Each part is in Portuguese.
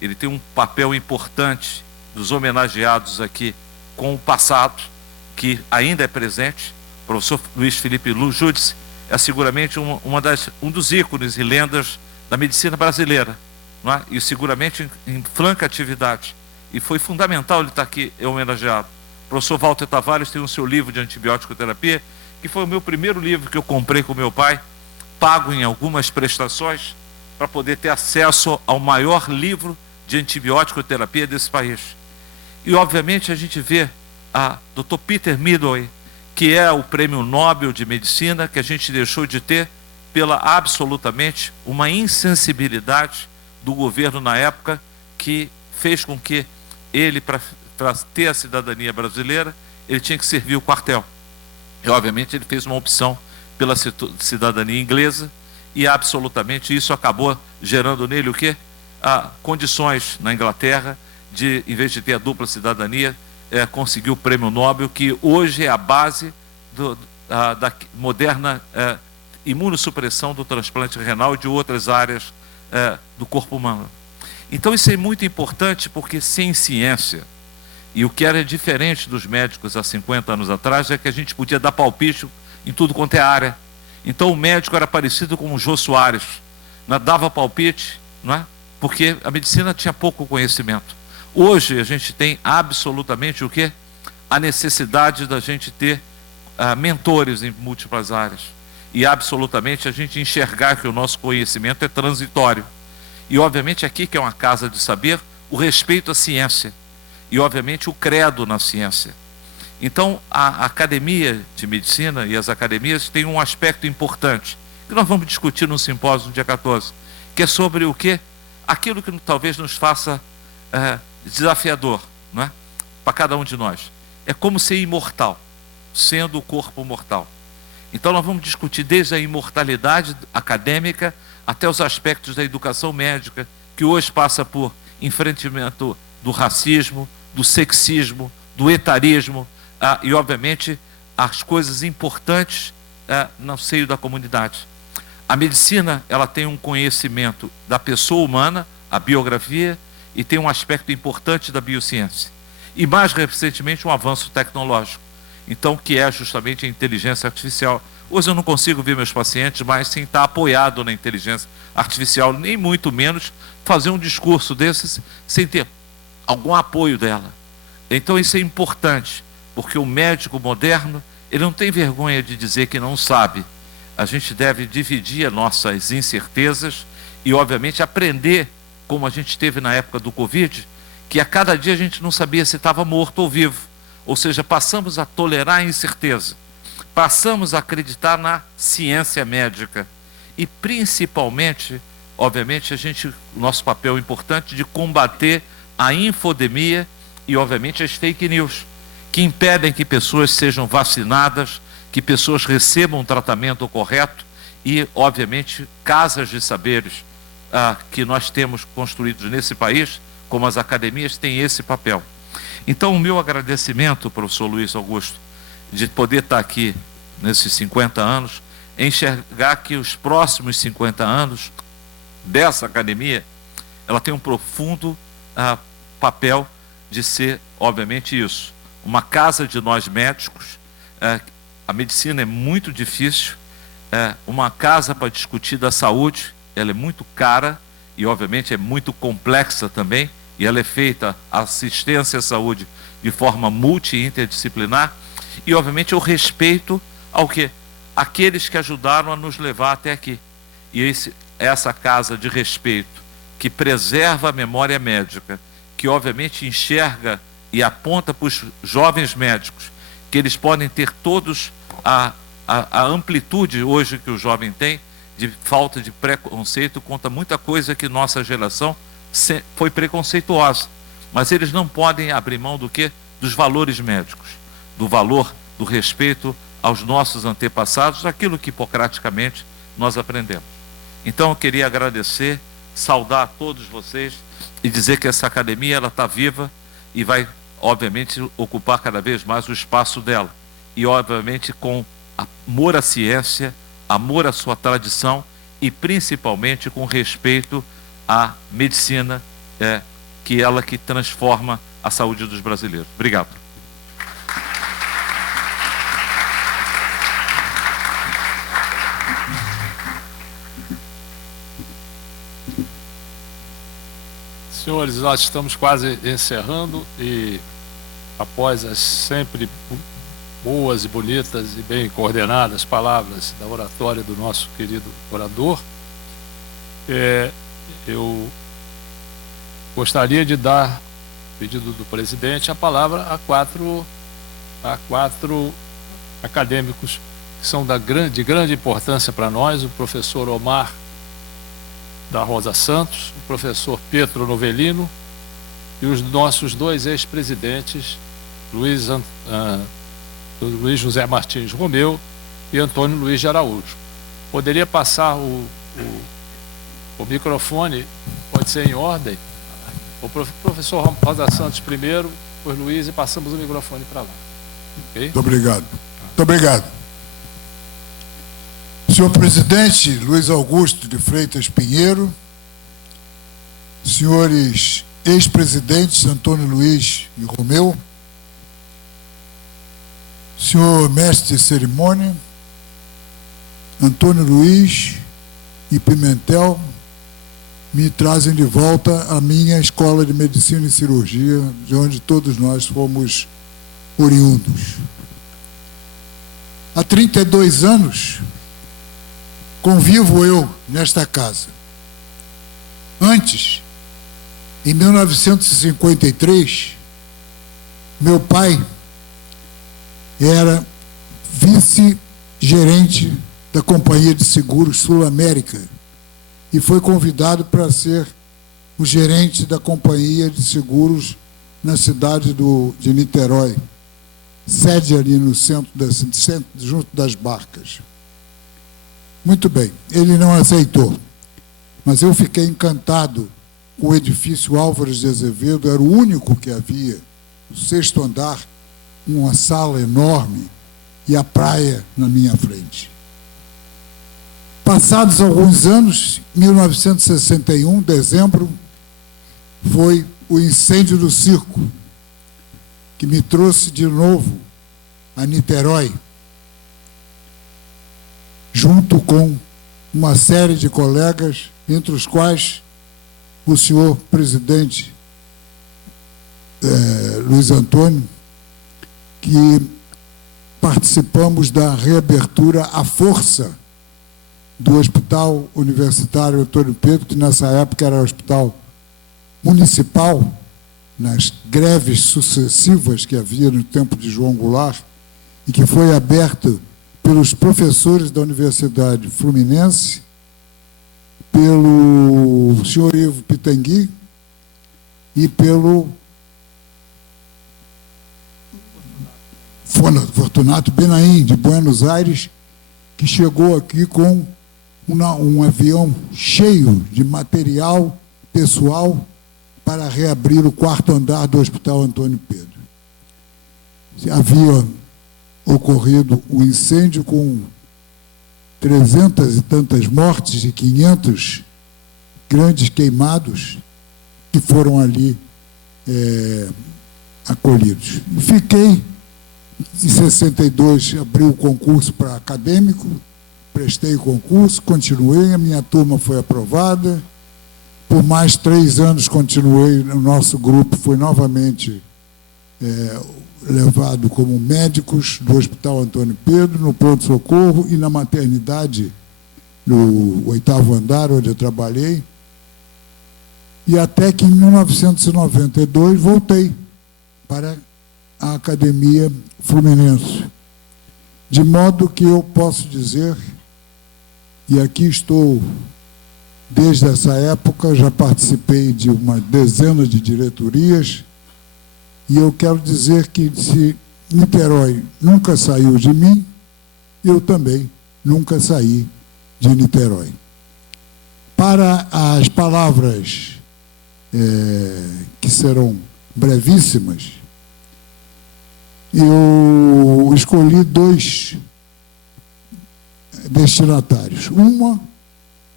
ele tem um papel importante dos homenageados aqui com o passado, que ainda é presente. O professor Luiz Felipe Júdice é seguramente um dos ícones e lendas da medicina brasileira, não é? E seguramente em franca atividade. E foi fundamental ele estar aqui homenageado. O professor Walter Tavares tem o seu livro de antibiótico-terapia, que foi o meu primeiro livro que eu comprei com meu pai, pago em algumas prestações, para poder ter acesso ao maior livro de antibiótico-terapia desse país. E, obviamente, a gente vê a Dr. Peter Midway, que é o prêmio Nobel de Medicina, que a gente deixou de ter pela absolutamente uma insensibilidade do governo na época, que fez com que ele, para ter a cidadania brasileira, ele tinha que servir o quartel. E, obviamente, ele fez uma opção pela cidadania inglesa, e absolutamente isso acabou gerando nele o quê? Condições na Inglaterra de, em vez de ter a dupla cidadania, conseguir o prêmio Nobel, que hoje é a base da moderna imunossupressão do transplante renal e de outras áreas do corpo humano. Então isso é muito importante, porque sem ciência, e o que era diferente dos médicos há 50 anos atrás, é que a gente podia dar palpite em tudo quanto é área. Então o médico era parecido com o Jô Soares, né? Dava palpite, não é? Porque a medicina tinha pouco conhecimento. Hoje a gente tem absolutamente o quê? A necessidade da gente ter mentores em múltiplas áreas. E absolutamente a gente enxergar que o nosso conhecimento é transitório. E obviamente aqui, que é uma casa de saber, o respeito à ciência. E obviamente o credo na ciência. Então a academia de medicina e as academias têm um aspecto importante, que nós vamos discutir no simpósio no dia 14, que é sobre o quê? Aquilo que talvez nos faça desafiador, não é? Para cada um de nós. É como ser imortal, sendo o corpo mortal. Então nós vamos discutir desde a imortalidade acadêmica até os aspectos da educação médica, que hoje passa por enfrentamento do racismo, do sexismo, do etarismo, e obviamente as coisas importantes no seio da comunidade. A medicina, ela tem um conhecimento da pessoa humana, a biografia, e tem um aspecto importante da biociência. E mais recentemente um avanço tecnológico, então, que é justamente a inteligência artificial. Hoje eu não consigo ver meus pacientes mais sem estar apoiado na inteligência artificial, nem muito menos fazer um discurso desses sem ter algum apoio dela. Então isso é importante, porque o médico moderno, ele não tem vergonha de dizer que não sabe. A gente deve dividir as nossas incertezas e, obviamente, aprender, como a gente teve na época do Covid, que a cada dia a gente não sabia se estava morto ou vivo. Ou seja, passamos a tolerar a incerteza, passamos a acreditar na ciência médica e, principalmente, obviamente, o nosso papel importante de combater a infodemia e, obviamente, as fake news, que impedem que pessoas sejam vacinadas, que pessoas recebam um tratamento correto e, obviamente, casas de saberes que nós temos construídos nesse país, como as academias, têm esse papel. Então, o meu agradecimento, professor Luiz Augusto, de poder estar aqui nesses 50 anos, enxergar que os próximos 50 anos dessa academia, ela tem um profundo papel de ser, obviamente, isso. Uma casa de nós médicos. A medicina é muito difícil. Uma casa para discutir da saúde, ela é muito cara e, obviamente, é muito complexa também. E ela é feita, a assistência à saúde, de forma multi e interdisciplinar. E, obviamente, o respeito ao quê? Aqueles que ajudaram a nos levar até aqui. E essa casa de respeito, que preserva a memória médica, que, obviamente, enxerga e aponta para os jovens médicos, que eles podem ter todos a amplitude hoje que o jovem tem, de falta de preconceito, conta muita coisa que nossa geração foi preconceituosa, mas eles não podem abrir mão do quê? Dos valores médicos, do valor do respeito aos nossos antepassados, aquilo que hipocraticamente nós aprendemos. Então eu queria agradecer, saudar a todos vocês e dizer que essa academia, ela está viva e vai, obviamente, ocupar cada vez mais o espaço dela. E, obviamente, com amor à ciência, amor à sua tradição e, principalmente, com respeito à medicina que ela que transforma a saúde dos brasileiros. Obrigado. Senhores, nós estamos quase encerrando e após as sempre boas e bonitas e bem coordenadas palavras da oratória do nosso querido orador, eu gostaria de dar, pedido do presidente, a palavra a quatro acadêmicos que são de grande importância para nós: o professor Omar da Rosa Santos, o professor Pietro Novellino e os nossos dois ex-presidentes, Luiz José Martins Romeu e Antônio Luiz de Araújo. Poderia passar o microfone, pode ser em ordem, o professor Rosa Santos primeiro, depois Luiz, e passamos o microfone para lá. Okay? Muito obrigado. Muito obrigado. Senhor presidente Luiz Augusto de Freitas Pinheiro, senhores ex-presidentes Antônio Luiz e Romeu, senhor mestre de cerimônia, Antônio Luiz e Pimentel, me trazem de volta à minha escola de medicina e cirurgia, de onde todos nós fomos oriundos. Há 32 anos convivo eu nesta casa. Antes, em 1953, meu pai era vice-gerente da Companhia de Seguros Sul-América e foi convidado para ser o gerente da Companhia de Seguros na cidade de Niterói, sede ali no centro junto das Barcas. Muito bem, ele não aceitou, mas eu fiquei encantado com o edifício Álvares de Azevedo, era o único que havia, o 6º andar, uma sala enorme e a praia na minha frente. Passados alguns anos, 1961, dezembro, foi o incêndio do circo, que me trouxe de novo a Niterói, junto com uma série de colegas, entre os quais o senhor presidente Luiz Antônio, que participamos da reabertura à força do Hospital Universitário Antônio Pedro, que nessa época era o hospital municipal, nas greves sucessivas que havia no tempo de João Goulart, e que foi aberto pelos professores da Universidade Fluminense, pelo senhor Ivo Pitangui e pelo Fortunato Benaim, de Buenos Aires, que chegou aqui com um avião cheio de material pessoal para reabrir o 4º andar do Hospital Antônio Pedro. Havia ocorrido um incêndio com 300 e tantas mortes e 500 grandes queimados que foram ali acolhidos. E fiquei, em 62, abri o concurso para acadêmico, prestei o concurso, continuei, a minha turma foi aprovada, por mais 3 anos continuei, o nosso grupo foi novamente levado como médicos do Hospital Antônio Pedro, no pronto-socorro e na maternidade, no 8º andar, onde eu trabalhei, e até que em 1992 voltei para a Academia Fluminense. De modo que eu posso dizer, e aqui estou desde essa época, já participei de uma dezena de diretorias, e eu quero dizer que se Niterói nunca saiu de mim, eu também nunca saí de Niterói. Para as palavras que serão brevíssimas, eu escolhi 2 destinatários. Uma,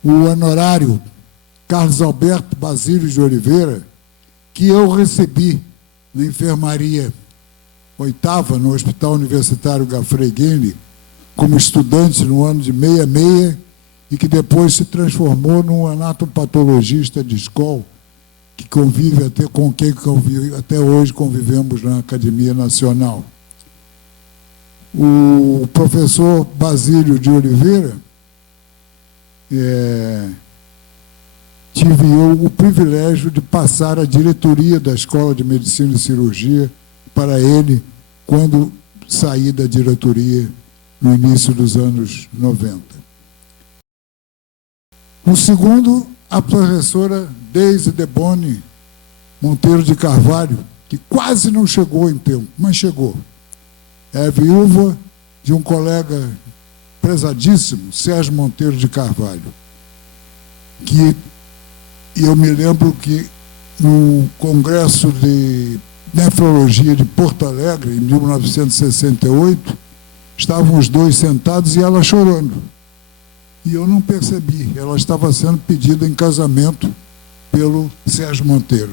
o honorário Carlos Alberto Basílio de Oliveira, que eu recebi na enfermaria 8ª, no Hospital Universitário Gafreguini, como estudante no ano de 66, e que depois se transformou num anatopatologista de escola, que convive com quem até hoje convivemos na Academia Nacional. O professor Basílio de Oliveira, tive eu o privilégio de passar a diretoria da Escola de Medicina e Cirurgia para ele quando saí da diretoria no início dos anos 90. O segundo, a professora Deise Deboni Monteiro de Carvalho, que quase não chegou em tempo, mas chegou. É viúva de um colega prezadíssimo, Sérgio Monteiro de Carvalho, que eu me lembro que no Congresso de Nefrologia de Porto Alegre, em 1968, estavam os dois sentados e ela chorando. E eu não percebi, ela estava sendo pedida em casamento pelo Sérgio Monteiro.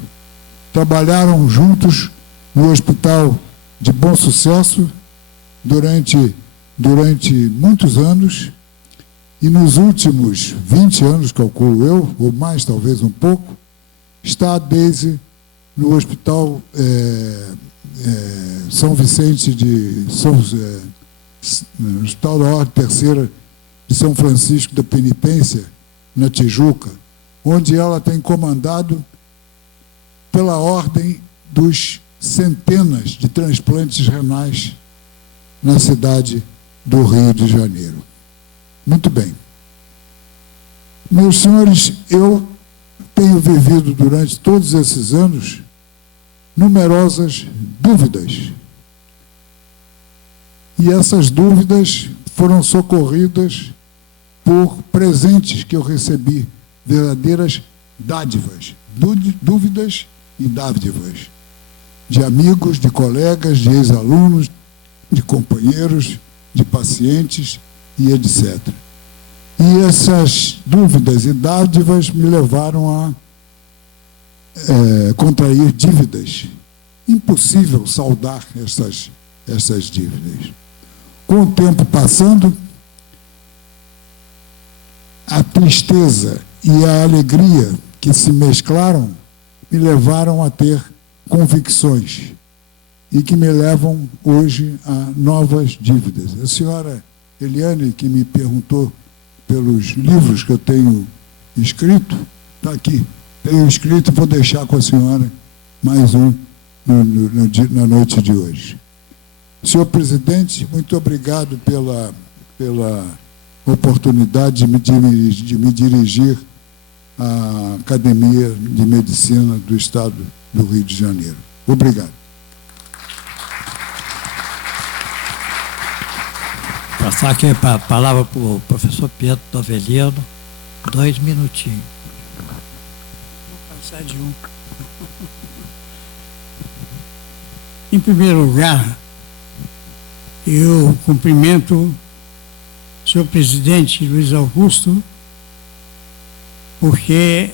Trabalharam juntos no Hospital de Bom Sucesso durante muitos anos, e nos últimos 20 anos, calculo eu, ou mais, talvez um pouco, está a Deise no Hospital São Vicente no Hospital da Ordem Terceira de São Francisco da Penitência, na Tijuca, onde ela tem comandado pela ordem dos centenas de transplantes renais na cidade do Rio de Janeiro. Muito bem. Meus senhores, eu tenho vivido durante todos esses anos numerosas dúvidas. E essas dúvidas foram socorridas por presentes que eu recebi, verdadeiras dádivas, dúvidas e dádivas, de amigos, de colegas, de ex-alunos, de companheiros, de pacientes e etc. E essas dúvidas e dádivas me levaram a contrair dívidas. Impossível saldar essas dívidas. Com o tempo passando, a tristeza e a alegria que se mesclaram me levaram a ter convicções e que me levam hoje a novas dívidas. A senhora Eliane, que me perguntou pelos livros que eu tenho escrito, está aqui. Tenho escrito e vou deixar com a senhora mais um na noite de hoje. Senhor presidente, muito obrigado pela oportunidade de me dirigir à Academia de Medicina do Estado do Rio de Janeiro. Obrigado. Passar aqui a palavra para o professor Pietro Novelino, 2 minutinhos. Vou passar de um. Em primeiro lugar, eu cumprimento o senhor presidente Luiz Augusto, porque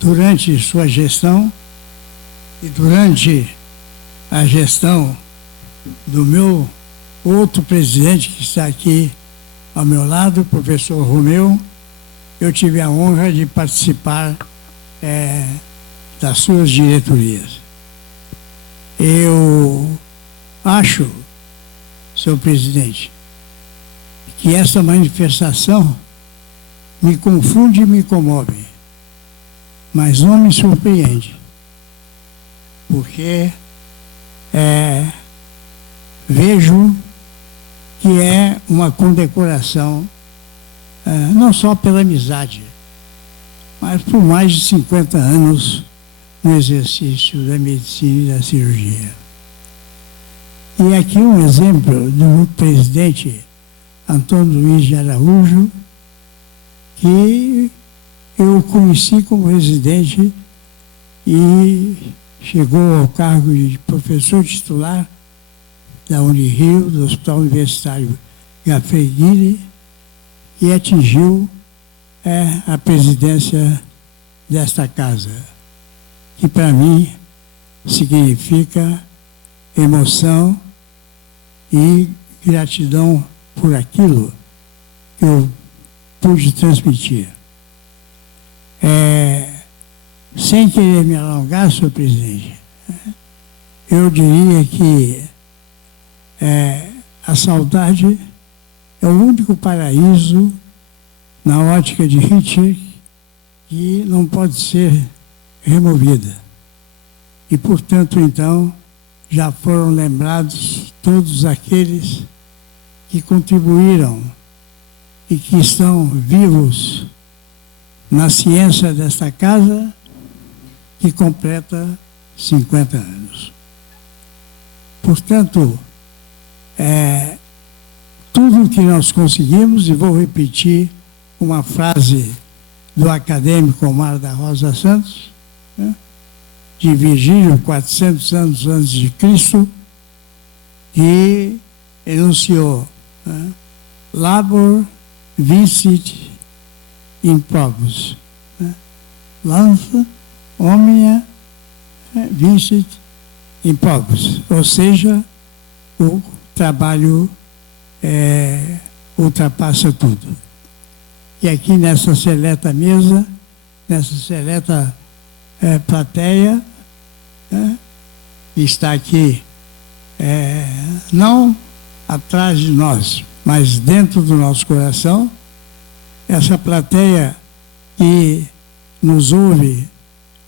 durante sua gestão e durante a gestão do meu outro presidente que está aqui ao meu lado, o professor Romeu, eu tive a honra de participar das suas diretorias. Eu acho, senhor presidente, que essa manifestação me confunde e me comove, mas não me surpreende, porque vejo que é uma condecoração não só pela amizade, mas por mais de 50 anos no exercício da medicina e da cirurgia. E aqui um exemplo do presidente Antônio Luiz de Araújo, que eu conheci como residente e chegou ao cargo de professor titular da Unirio, do Hospital Universitário Gafreguini, e atingiu a presidência desta casa, que para mim significa emoção e gratidão por aquilo que eu pude transmitir. Sem querer me alongar, senhor presidente, eu diria que a saudade é o único paraíso, na ótica de Hitchcock, que não pode ser removida. E, portanto, então, já foram lembrados todos aqueles que contribuíram e que estão vivos na ciência desta casa, que completa 50 anos. Portanto, tudo que nós conseguimos, e vou repetir uma frase do acadêmico Omar da Rosa Santos, de Virgílio, 400 anos antes de Cristo, que enunciou labor vincit in probus, lança omnia vincit in probus, ou seja, o trabalho ultrapassa tudo. E aqui nessa seleta mesa, nessa seleta plateia, está aqui, não atrás de nós, mas dentro do nosso coração, essa plateia que nos ouve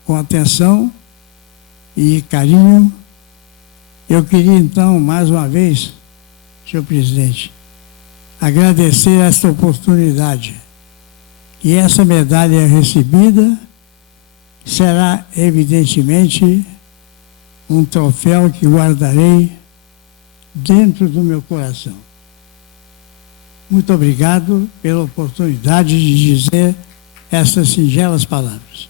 com atenção e carinho. Eu queria então, mais uma vez, senhor presidente, agradecer esta oportunidade. E essa medalha recebida será, evidentemente, um troféu que guardarei dentro do meu coração. Muito obrigado pela oportunidade de dizer essas singelas palavras.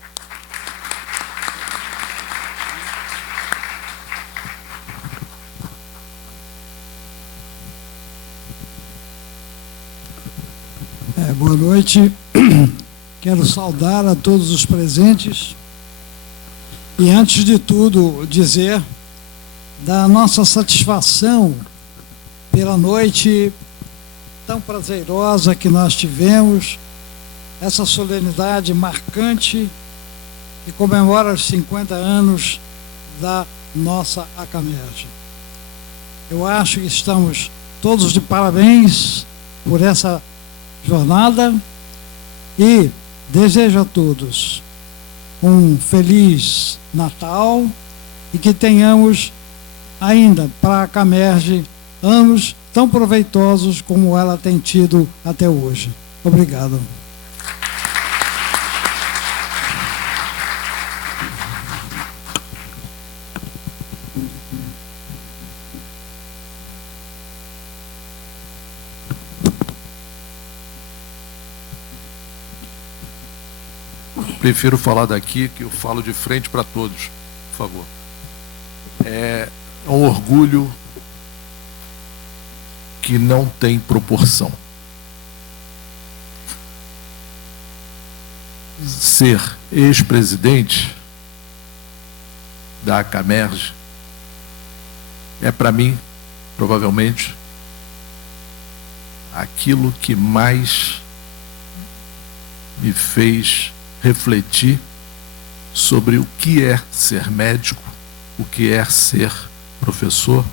Boa noite. Quero saudar a todos os presentes e, antes de tudo, dizer da nossa satisfação pela noite tão prazerosa que nós tivemos, essa solenidade marcante que comemora os 50 anos da nossa Acamerge. Eu acho que estamos todos de parabéns por essa jornada e desejo a todos um feliz Natal e que tenhamos ainda para a Acamerge anos tão proveitosos como ela tem tido até hoje. Obrigado. Prefiro falar daqui, que eu falo de frente para todos, por favor. É um orgulho que não tem proporção. Ser ex-presidente da Acamerge é, para mim, provavelmente, aquilo que mais me fez refletir sobre o que é ser médico, o que é ser professor,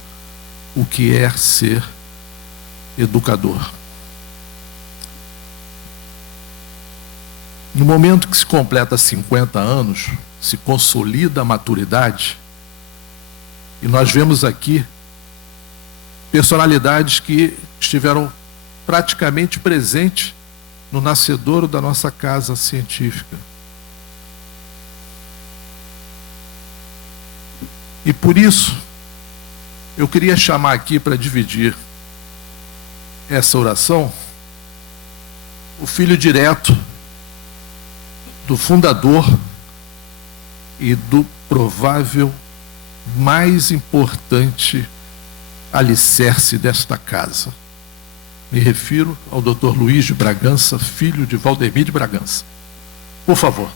o que é ser educador. No momento que se completa 50 anos, se consolida a maturidade, e nós vemos aqui personalidades que estiveram praticamente presentes no nascedouro da nossa casa científica. E por isso, eu queria chamar aqui para dividir essa oração o filho direto do fundador e do provável mais importante alicerce desta casa. Me refiro ao Dr. Luiz de Bragança, filho de Valdemir de Bragança. Por favor.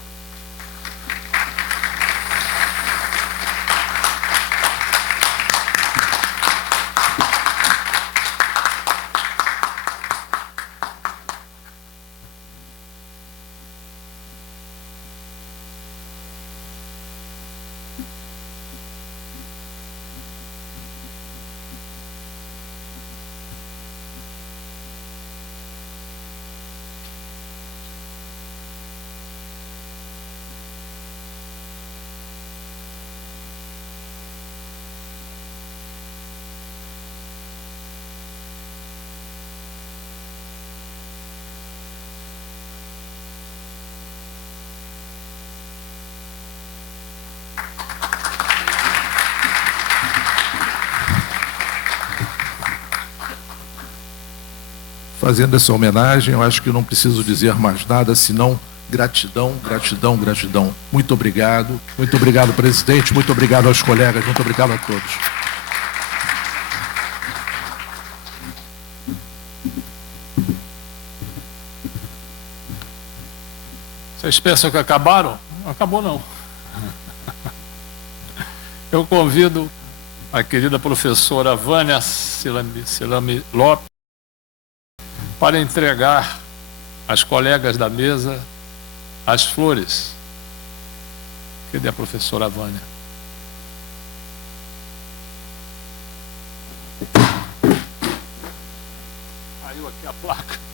fazendo essa homenagem. Eu acho que não preciso dizer mais nada, senão gratidão, gratidão, gratidão. Muito obrigado, presidente, muito obrigado aos colegas, muito obrigado a todos. Vocês pensam que acabaram? Não acabou, não. Eu convido a querida professora Vânia Silame Lopes para entregar às colegas da mesa as flores. Cadê a professora Vânia? Caiu aqui a placa.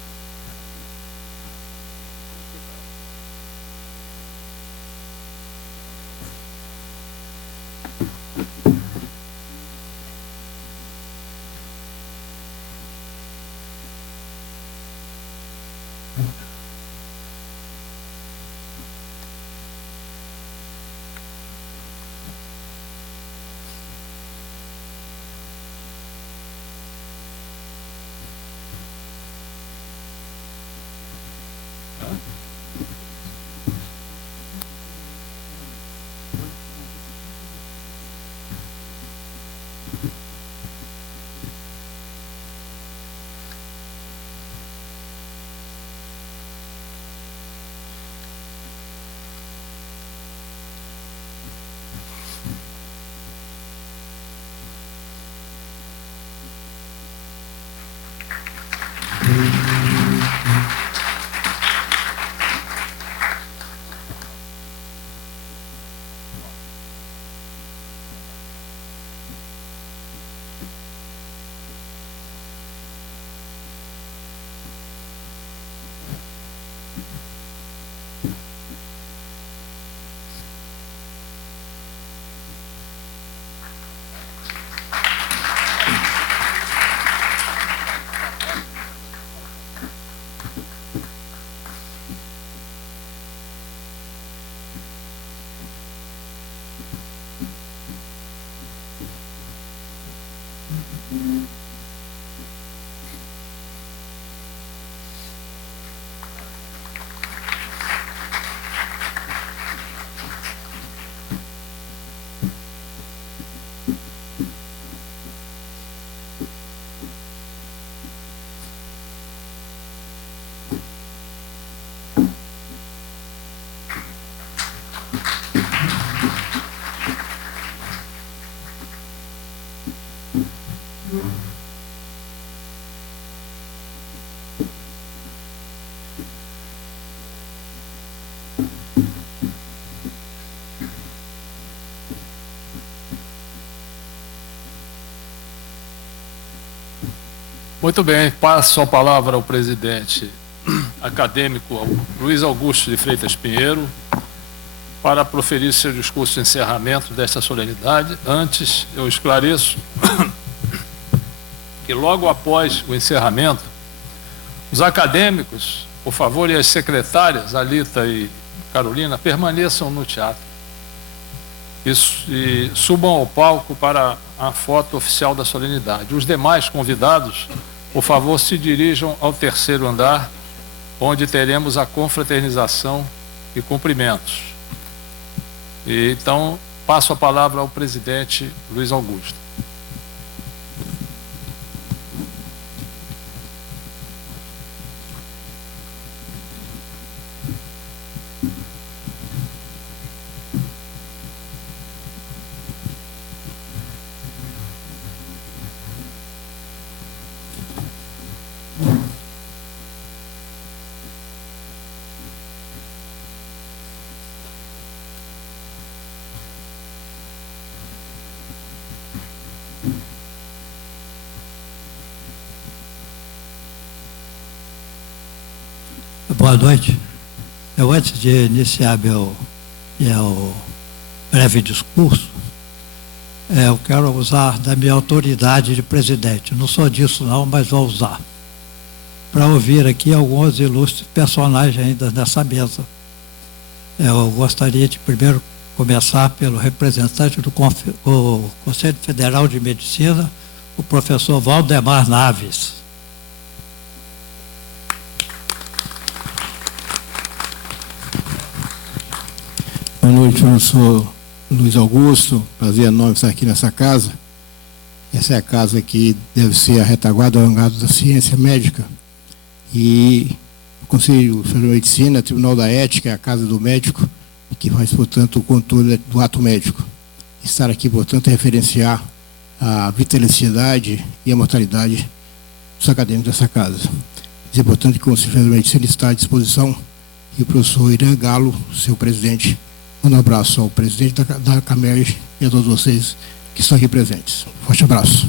Muito bem, passo a palavra ao presidente acadêmico Luiz Augusto de Freitas Pinheiro para proferir seu discurso de encerramento desta solenidade. Antes, eu esclareço que logo após o encerramento, os acadêmicos, por favor, e as secretárias, Alita e Carolina, permaneçam no teatro e subam ao palco para a foto oficial da solenidade. Os demais convidados, por favor, se dirijam ao terceiro andar, onde teremos a confraternização e cumprimentos. E, então, passo a palavra ao presidente Luiz Augusto. Boa noite. Eu, antes de iniciar meu breve discurso, eu quero usar da minha autoridade de presidente. Não sou disso não, mas vou usar. Para ouvir aqui alguns ilustres personagens ainda nessa mesa. Eu gostaria de primeiro começar pelo representante do Conselho Federal de Medicina, o professor Valdemar Naves. noite, professor Luiz Augusto. Prazer enorme estar aqui nessa casa. Essa é a casa que deve ser a retaguarda da ciência médica. E o Conselho Federal de Medicina, o Tribunal da Ética, é a casa do médico, que faz, portanto, o controle do ato médico. Estar aqui, portanto, é referenciar a vitalicidade e a mortalidade dos acadêmicos dessa casa. Dizer, portanto, que o Conselho Federal de Medicina está à disposição, e o professor Irã Galo, seu presidente, manda um abraço ao presidente da CAMERG e a todos vocês que estão aqui presentes. Forte abraço.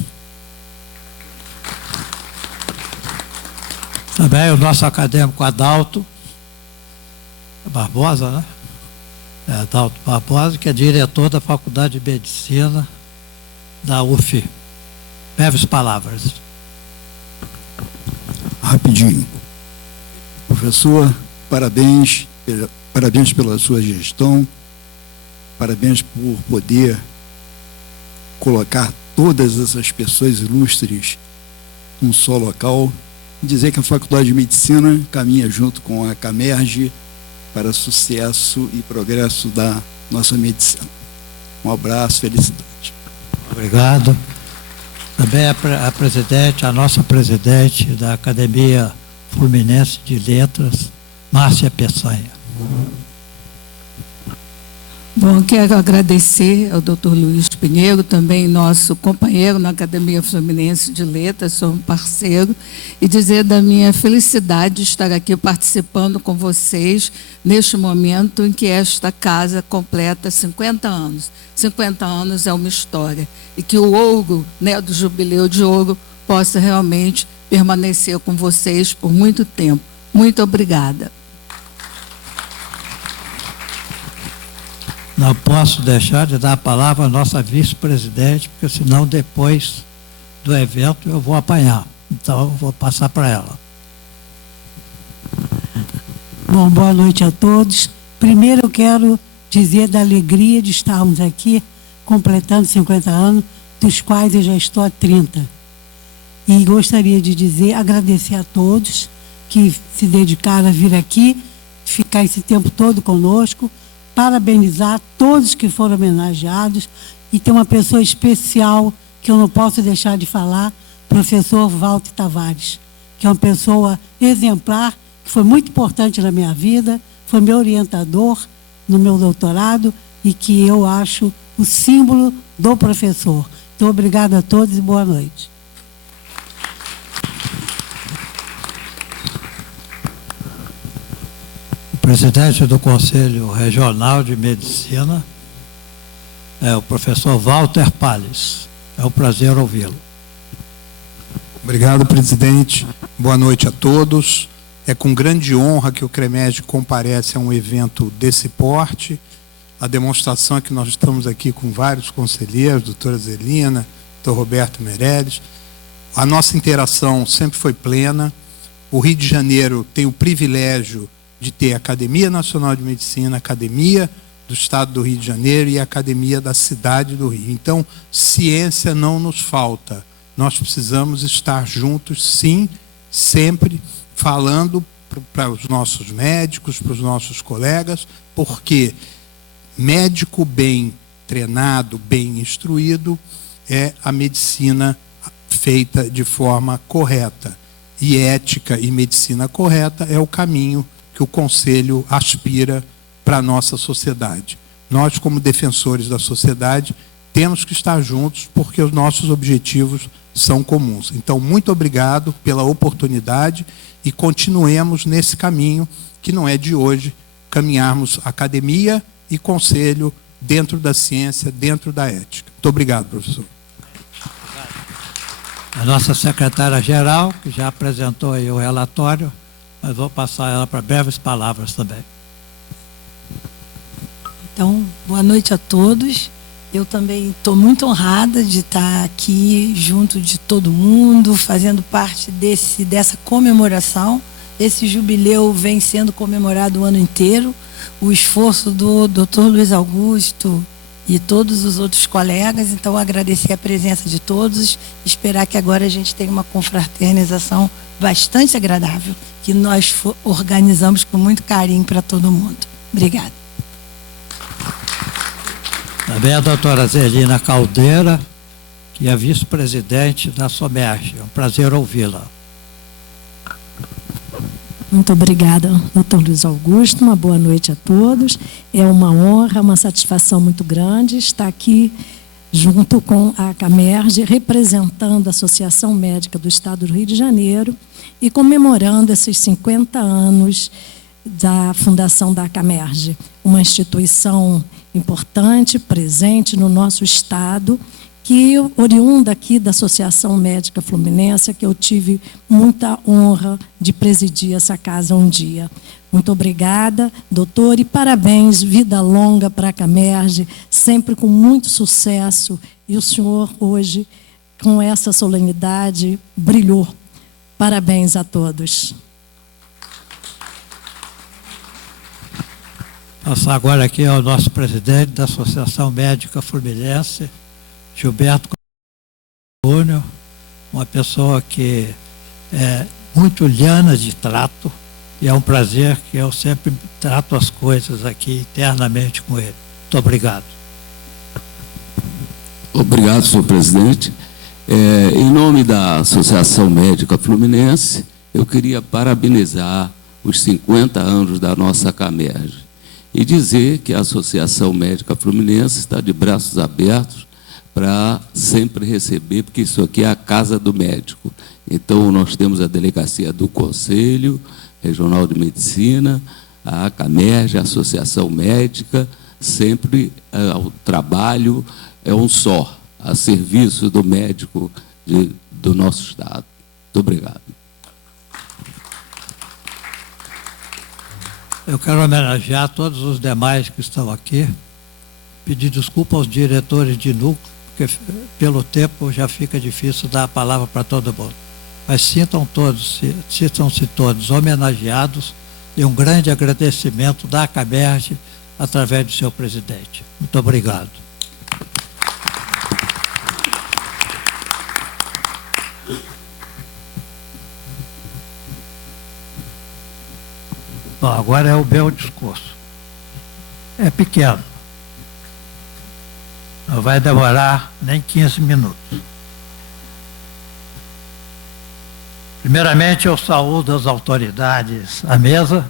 Também o nosso acadêmico Adalto Barbosa, né? Adalto Barbosa, que é diretor da Faculdade de Medicina da UF. Breves palavras. Rapidinho. Professor, parabéns pela sua gestão, parabéns por poder colocar todas essas pessoas ilustres num só local, e dizer que a Faculdade de Medicina caminha junto com a CAMERG para sucesso e progresso da nossa medicina. Um abraço, felicidade. Obrigado. Também a nossa presidente da Academia Fluminense de Letras, Márcia Peçanha. Bom, quero agradecer ao Dr. Luiz Pinheiro, também nosso companheiro na Academia Fluminense de Letras, sou um parceiro, e dizer da minha felicidade de estar aqui participando com vocês neste momento em que esta casa completa 50 anos. 50 anos é uma história, e que o ouro, né, do Jubileu de Ouro possa realmente permanecer com vocês por muito tempo. Muito obrigada. Não posso deixar de dar a palavra à nossa vice-presidente, porque senão depois do evento eu vou apanhar. Então eu vou passar para ela. Bom, boa noite a todos. Primeiro eu quero dizer da alegria de estarmos aqui completando 50 anos, dos quais eu já estou há 30. E gostaria de dizer, agradecer a todos que se dedicaram a vir aqui, ficar esse tempo todo conosco, parabenizar todos que foram homenageados, e tem uma pessoa especial que eu não posso deixar de falar, professor Walter Tavares, que é uma pessoa exemplar, que foi muito importante na minha vida, foi meu orientador no meu doutorado, e que eu acho o símbolo do professor. Então, obrigada a todos e boa noite. Presidente do Conselho Regional de Medicina é o professor Walter Palles. É um prazer ouvi-lo. Obrigado, presidente. Boa noite a todos. É com grande honra que o CREMEG comparece a um evento desse porte. A demonstração é que nós estamos aqui com vários conselheiros, doutora Zelina, doutor Roberto Meirelles. A nossa interação sempre foi plena. O Rio de Janeiro tem o privilégio de ter a Academia Nacional de Medicina, a Academia do Estado do Rio de Janeiro e a Academia da Cidade do Rio. Então, ciência não nos falta. Nós precisamos estar juntos, sim, sempre falando para os nossos médicos, para os nossos colegas, porque médico bem treinado, bem instruído, é a medicina feita de forma correta. E ética e medicina correta é o caminho que o Conselho aspira para a nossa sociedade. Nós, como defensores da sociedade, temos que estar juntos porque os nossos objetivos são comuns. Então, muito obrigado pela oportunidade e continuemos nesse caminho que não é de hoje, caminharmos academia e conselho dentro da ciência, dentro da ética. Muito obrigado, professor. A nossa secretária-geral, que já apresentou aí o relatório, mas vou passar ela para breves palavras também. Então, boa noite a todos. Eu também estou muito honrada de estar aqui junto de todo mundo, fazendo parte dessa comemoração. Esse jubileu vem sendo comemorado o ano inteiro. O esforço do Dr. Luiz Augusto e todos os outros colegas. Então, agradecer a presença de todos, esperar que agora a gente tenha uma confraternização bastante agradável, que nós organizamos com muito carinho para todo mundo. Obrigada. Também a doutora Zelina Caldeira, que é vice-presidente da SOMERGE. É um prazer ouvi-la. Muito obrigada, doutor Luiz Augusto. Uma boa noite a todos. É uma honra, uma satisfação muito grande estar aqui junto com a CAMERGE, representando a Associação Médica do Estado do Rio de Janeiro e comemorando esses 50 anos da fundação da CAMERGE, uma instituição importante, presente no nosso Estado, que oriunda aqui da Associação Médica Fluminense, que eu tive muita honra de presidir essa casa um dia. Muito obrigada, doutor, e parabéns, vida longa para a CAMERGE, sempre com muito sucesso. E o senhor, hoje, com essa solenidade, brilhou. Parabéns a todos. Passar agora aqui ao nosso presidente da Associação Médica Fluminense, Gilberto Júnior, uma pessoa que é muito liana de trato, e é um prazer que eu sempre trato as coisas aqui internamente com ele. Muito obrigado. Obrigado, senhor presidente. Em nome da Associação Médica Fluminense, eu queria parabenizar os 50 anos da nossa CAMERGE e dizer que a Associação Médica Fluminense está de braços abertos para sempre receber, porque isso aqui é a casa do médico. Então, nós temos a delegacia do Conselho Regional de Medicina, a CAMERGE, a Associação Médica, sempre o trabalho é um só, a serviço do médico do nosso Estado. Muito obrigado. Eu quero homenagear todos os demais que estão aqui, pedir desculpa aos diretores de núcleo, porque pelo tempo já fica difícil dar a palavra para todo mundo. Mas sintam-se todos homenageados e um grande agradecimento da CAMERGE através do seu presidente. Muito obrigado. Bom, agora é o meu discurso. É pequeno. Não vai demorar nem 15 minutos. Primeiramente, eu saúdo as autoridades à mesa,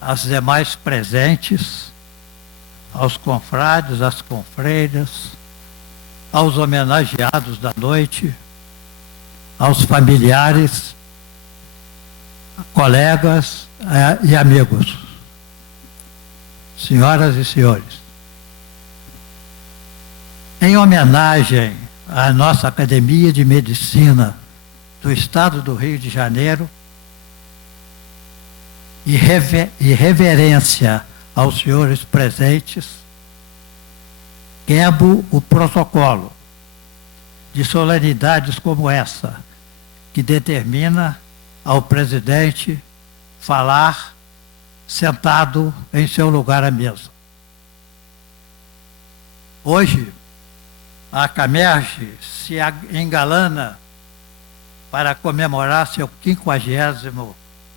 as demais presentes, aos confrades, às confreiras, aos homenageados da noite, aos familiares, colegas e amigos. Senhoras e senhores, em homenagem à nossa Academia de Medicina do Estado do Rio de Janeiro e reverência aos senhores presentes, quebro o protocolo de solenidades como essa, que determina ao presidente falar sentado em seu lugar à mesa. Hoje, a CAMERGE se engalana para comemorar seu 50º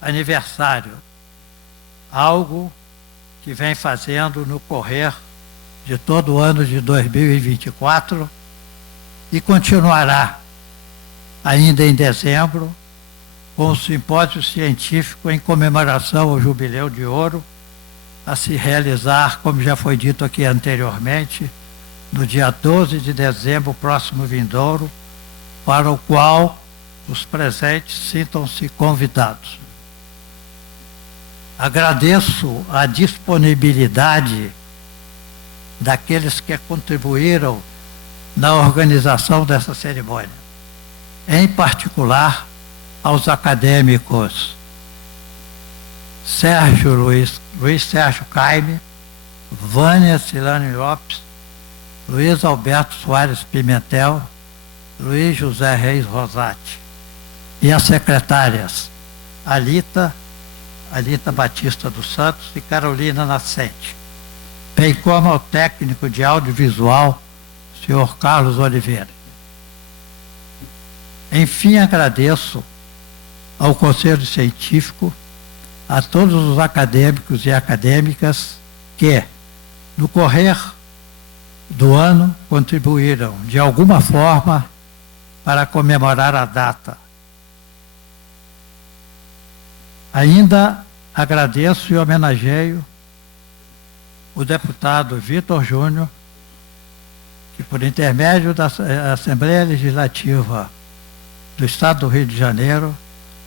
aniversário, algo que vem fazendo no correr de todo o ano de 2024 e continuará ainda em dezembro com o simpósio científico em comemoração ao Jubileu de Ouro, a se realizar, como já foi dito aqui anteriormente, no dia 12 de dezembro, próximo vindouro, para o qual os presentes sintam-se convidados. Agradeço a disponibilidade daqueles que contribuíram na organização dessa cerimônia, em particular aos acadêmicos Luiz Sérgio Caime, Vânia Silane Lopes, Luiz Alberto Soares Pimentel, Luiz José Reis Rosati, e as secretárias Alita Batista dos Santos e Carolina Nascente, bem como ao técnico de audiovisual, senhor Carlos Oliveira. Enfim, agradeço ao Conselho Científico, a todos os acadêmicos e acadêmicas que, no correr do ano contribuíram, de alguma forma, para comemorar a data. Ainda agradeço e homenageio o deputado Vitor Júnior, que, por intermédio da Assembleia Legislativa do Estado do Rio de Janeiro,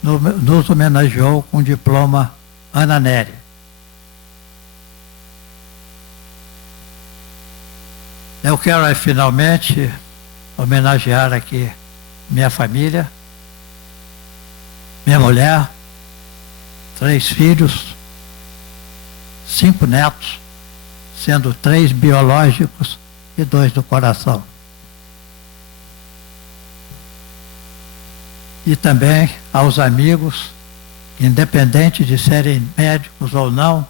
nos homenageou com o diploma Ana Nery. Eu quero, finalmente, homenagear aqui minha família, minha mulher, 3 filhos, 5 netos, sendo 3 biológicos e 2 do coração. E também aos amigos, independente de serem médicos ou não,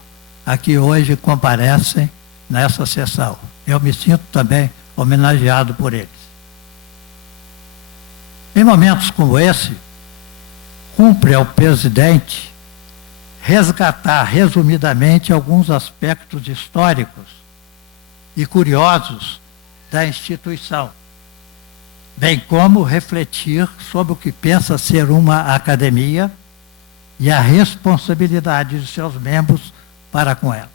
aqui hoje comparecem nessa sessão. Eu me sinto também homenageado por eles. Em momentos como esse, cumpre ao presidente resgatar resumidamente alguns aspectos históricos e curiosos da instituição, bem como refletir sobre o que pensa ser uma academia e a responsabilidade de seus membros para com ela.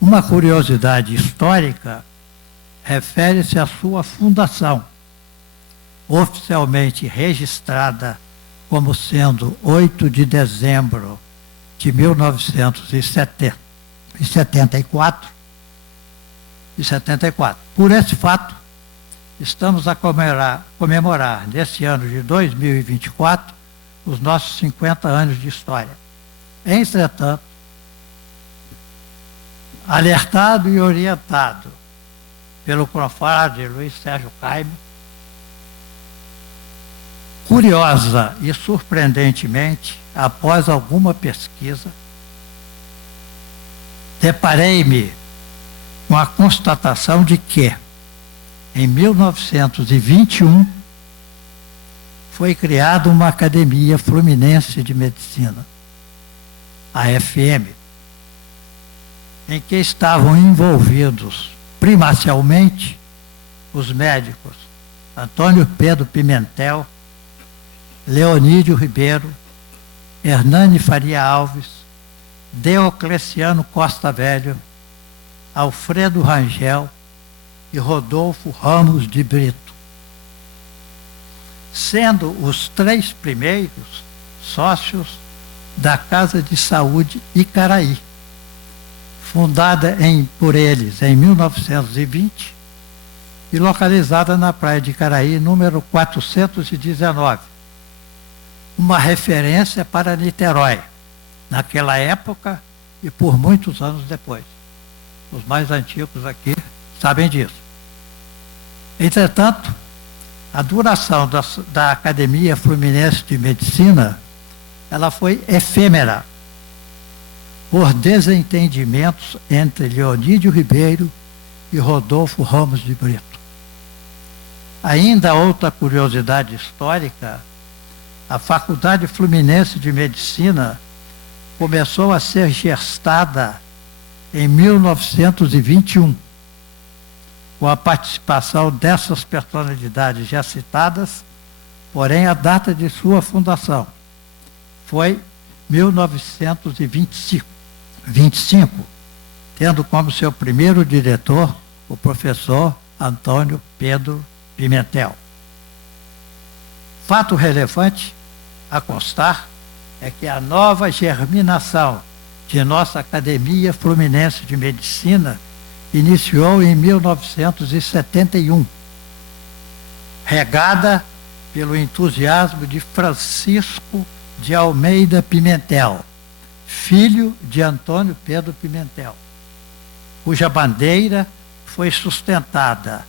Uma curiosidade histórica refere-se à sua fundação, oficialmente registrada como sendo 8 de dezembro de 1974. Por esse fato, estamos a comemorar nesse ano de 2024 os nossos 50 anos de história. Entretanto, alertado e orientado pelo confrade Luiz Sérgio Caime, curiosa e surpreendentemente, após alguma pesquisa, deparei-me com a constatação de que, em 1921, foi criada uma Academia Fluminense de Medicina, a FM, em que estavam envolvidos, primacialmente, os médicos Antônio Pedro Pimentel, Leonídio Ribeiro, Hernani Faria Alves, Deocleciano Costa Velho, Alfredo Rangel e Rodolfo Ramos de Brito, sendo os 3 primeiros sócios da Casa de Saúde Icaraí, fundada por eles em 1920 e localizada na Praia de Icaraí, número 419, uma referência para Niterói, naquela época e por muitos anos depois. Os mais antigos aqui sabem disso. Entretanto, a duração da Academia Fluminense de Medicina, ela foi efêmera, por desentendimentos entre Leonídio Ribeiro e Rodolfo Ramos de Brito. Ainda outra curiosidade histórica, a Faculdade Fluminense de Medicina começou a ser gestada em 1921, com a participação dessas personalidades já citadas, porém a data de sua fundação foi 1925, tendo como seu primeiro diretor o professor Antônio Pedro Pimentel. Fato relevante a constar é que a nova germinação de nossa Academia Fluminense de Medicina iniciou em 1971, regada pelo entusiasmo de Francisco de Almeida Pimentel, filho de Antônio Pedro Pimentel, cuja bandeira foi sustentada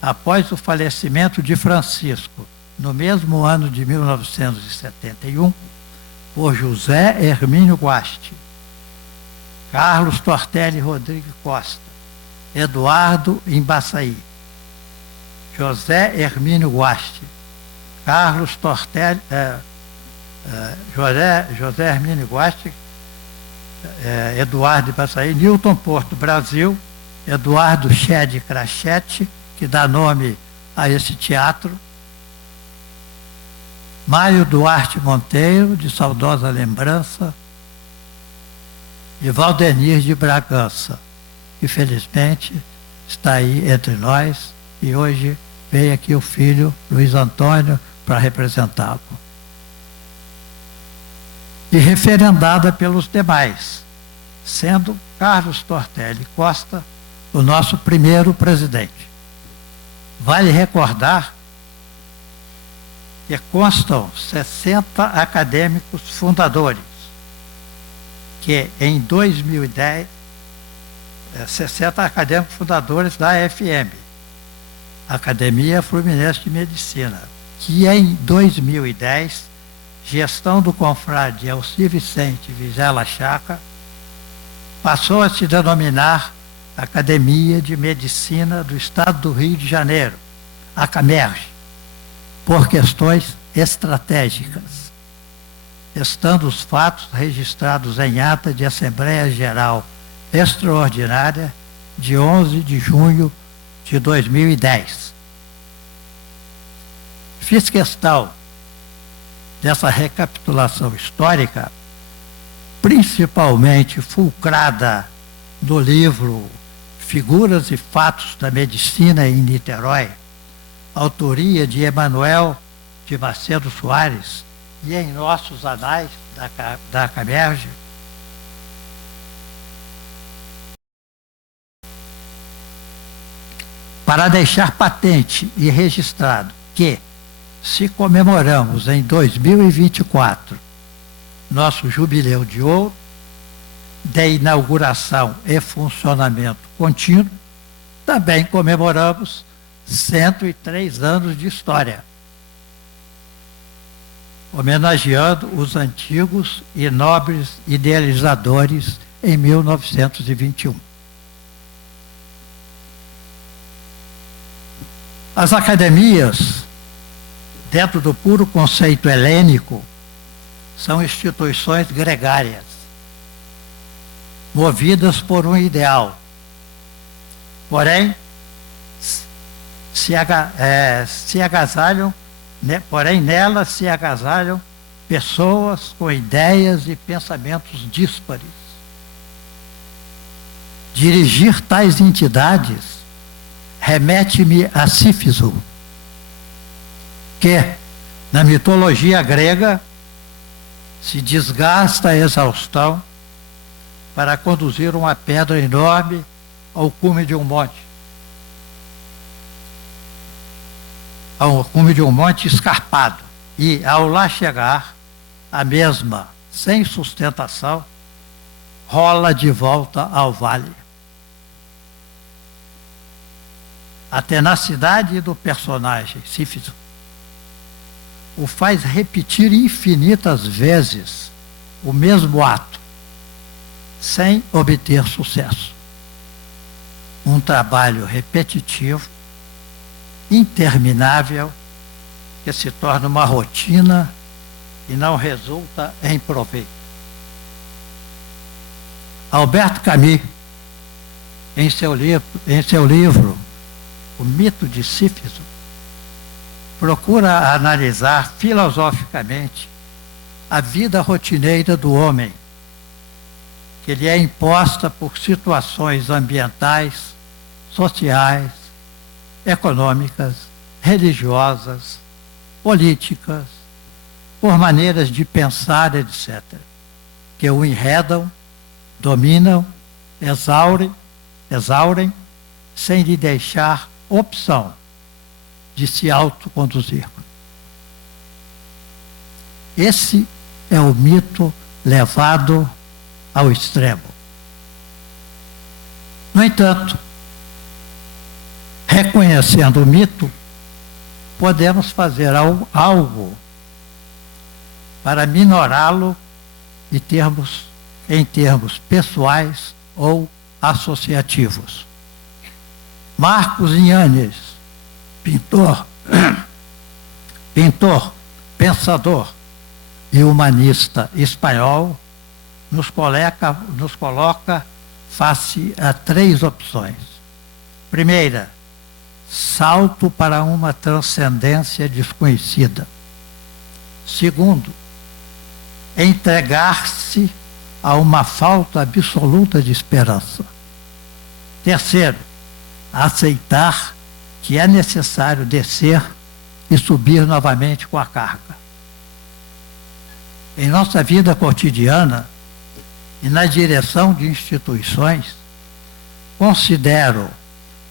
após o falecimento de Francisco, no mesmo ano de 1971, por José Hermínio Guasti, Carlos Tortelli Rodrigues Costa, Eduardo Embaçaí, José Hermínio Guasti, Carlos Tortelli, José Hermínio Guasti, Eduardo Embaçaí, Newton Porto Brasil, Eduardo Chede Crachete, que dá nome a esse teatro, Mário Duarte Monteiro, de saudosa lembrança, e Valdenir de Bragança, que felizmente está aí entre nós, e hoje veio aqui o filho Luiz Antônio para representá-lo. E referendada pelos demais, sendo Carlos Tortelli Costa o nosso primeiro presidente. Vale recordar que constam 60 acadêmicos fundadores, que em 2010, 60 acadêmicos fundadores da FM, Academia Fluminense de Medicina, que em 2010, gestão do confrade Elci Vicente Vizela Chaca, passou a se denominar Academia de Medicina do Estado do Rio de Janeiro, a CAMERJ, por questões estratégicas, estando os fatos registrados em ata de Assembleia Geral Extraordinária de 11 de junho de 2010. Fiz questão dessa recapitulação histórica, principalmente fulcrada no livro Figuras e Fatos da Medicina em Niterói, autoria de Emanuel de Macedo Soares, e em nossos anais da CAMERJ, para deixar patente e registrado que, se comemoramos em 2024 nosso jubileu de ouro, de inauguração e funcionamento contínuo, também comemoramos 103 anos de história, homenageando os antigos e nobres idealizadores em 1921. As academias, dentro do puro conceito helênico, são instituições gregárias, movidas por um ideal. Porém, nelas se agasalham pessoas com ideias e pensamentos díspares. Dirigir tais entidades remete-me a Sífiso, que, na mitologia grega, se desgasta a exaustão para conduzir uma pedra enorme ao cume de um monte. Ao cume de um monte escarpado. E, ao lá chegar, a mesma, sem sustentação, rola de volta ao vale. A tenacidade do personagem Sífiso o faz repetir infinitas vezes o mesmo ato, sem obter sucesso. Um trabalho repetitivo, interminável, que se torna uma rotina e não resulta em proveito. Alberto Camus, em seu livro O Mito de Sífiso, procura analisar filosoficamente a vida rotineira do homem, que lhe é imposta por situações ambientais, sociais, econômicas, religiosas, políticas, por maneiras de pensar, etc., que o enredam, dominam, exaurem, sem lhe deixar opção de se autoconduzir. Esse é o mito levado ao extremo. No entanto, reconhecendo o mito, podemos fazer algo para minorá-lo em termos pessoais ou associativos. Marcos Yanes, pintor, pensador e humanista espanhol, nos coloca face a três opções. Primeira, salto para uma transcendência desconhecida. Segundo, entregar-se a uma falta absoluta de esperança. Terceiro, aceitar que é necessário descer e subir novamente com a carga. Em nossa vida cotidiana e na direção de instituições, considero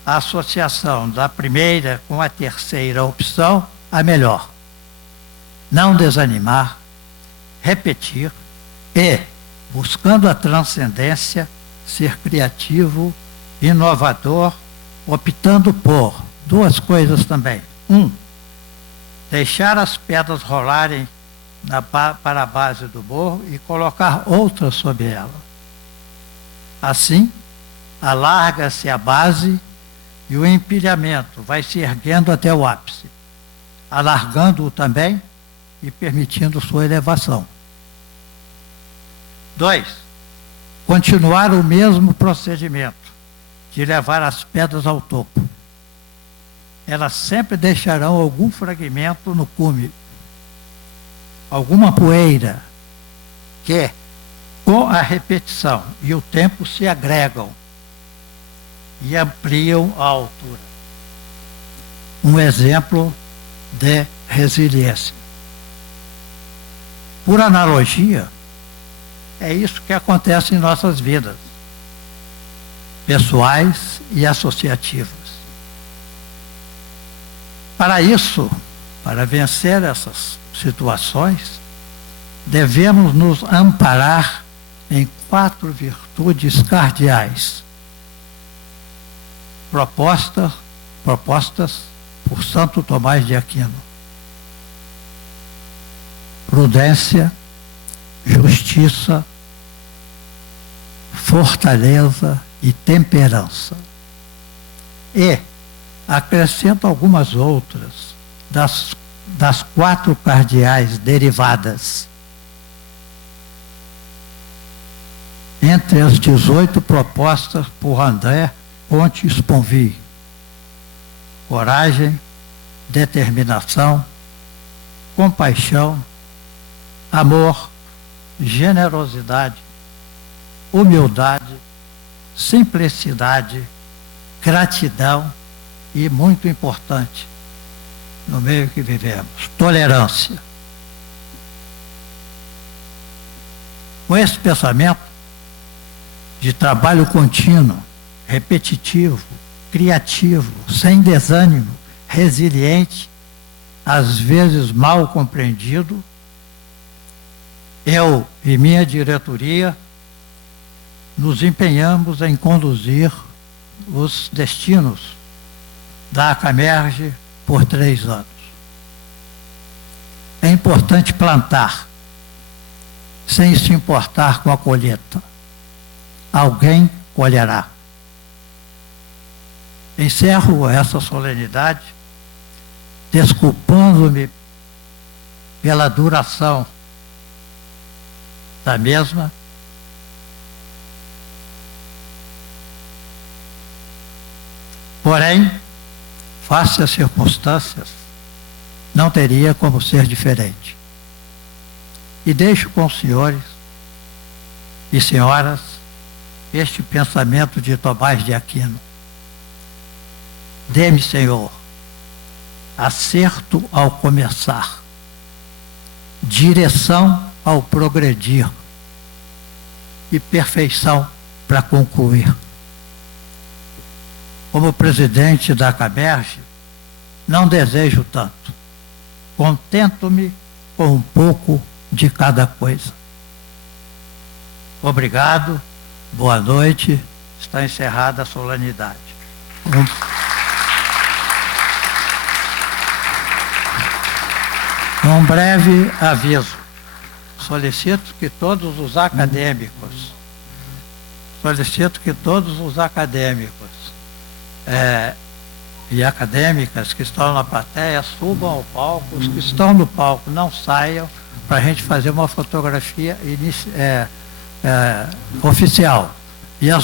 a associação da primeira com a terceira opção a melhor. Não desanimar, repetir e, buscando a transcendência, ser criativo, inovador, optando por duas coisas também. Deixar as pedras rolarem para a base do morro e colocar outras sobre ela. Assim, alarga-se a base e o empilhamento vai se erguendo até o ápice, alargando-o também e permitindo sua elevação. 2. Continuar o mesmo procedimento de levar as pedras ao topo. Elas sempre deixarão algum fragmento no cume, alguma poeira, que, com a repetição e o tempo, se agregam e ampliam a altura. Um exemplo de resiliência. Por analogia, é isso que acontece em nossas vidas, pessoais e associativas. Para isso, para vencer essas situações, devemos nos amparar em 4 virtudes cardeais, propostas por Santo Tomás de Aquino: prudência, justiça, fortaleza e temperança. E acrescento algumas outras das 4 cardeais derivadas. Entre as 18 propostas por André Pontes Ponville: coragem, determinação, compaixão, amor, generosidade, humildade, simplicidade, gratidão e, muito importante, no meio que vivemos, tolerância. Com esse pensamento de trabalho contínuo, repetitivo, criativo, sem desânimo, resiliente, às vezes mal compreendido, eu e minha diretoria nos empenhamos em conduzir os destinos da ACAMERGE por 3 anos. É importante plantar, sem se importar com a colheita. Alguém colherá. Encerro essa solenidade desculpando-me pela duração da mesma, porém, face às circunstâncias, não teria como ser diferente. E deixo com os senhores e senhoras este pensamento de Tomás de Aquino: dê-me, Senhor, acerto ao começar, direção ao progredir e perfeição para concluir. Como presidente da ACAMERGE, não desejo tanto. Contento-me com um pouco de cada coisa. Obrigado, boa noite, está encerrada a solenidade. Um breve aviso. Solicito que todos os acadêmicos e acadêmicas que estão na plateia subam ao palco. Os que estão no palco não saiam, para a gente fazer uma fotografia oficial. E as